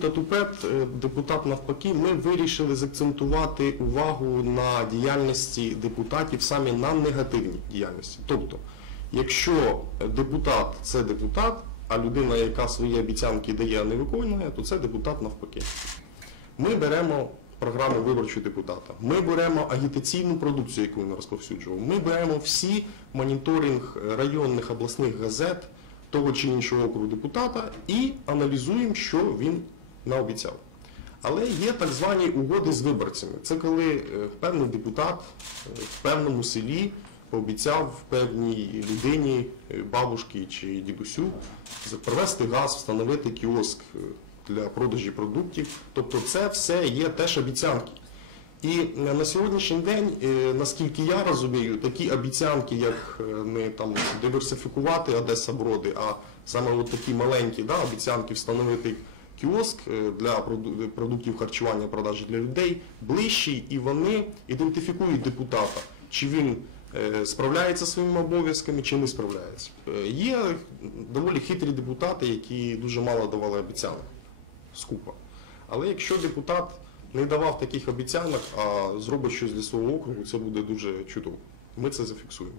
Татупет, е, депутат навпаки, ми вирішили закцентувати увагу на діяльності депутатів саме на негативній діяльності. Тобто, якщо депутат це депутат, а людина, яка свої обіцянки дає, а не виконує, то це депутат навпаки. Ми беремо програму виборчого депутата, ми беремо агітаційну продукцію, яку він розповсюджував, ми беремо всі моніторинг районних обласних газет того чи іншого округу депутата і аналізуємо, що він наобіцяв. Але є так звані угоди з виборцями. Це коли е, певний депутат е, в певному селі пообіцяв певній людині, е, бабушці чи дідусю, привезти газ, встановити кіоск для продажі продуктів. Тобто це все є теж обіцянки. І на сьогоднішній день, наскільки я розумію, такі обіцянки, як не там диверсифікувати Одеса Броди, а саме от такі маленькі да, обіцянки встановити кіоск е, для продуктів харчування продажі для людей ближчі, і вони ідентифікують депутата, чи він е, справляється своїми обов'язками, чи не справляється. Е, Є доволі хитрі депутати, які дуже мало давали обіцянок скупа. Але якщо депутат не давав таких обіцянок, а зробить щось для свого округу, це буде дуже чудово. Ми це зафіксуємо.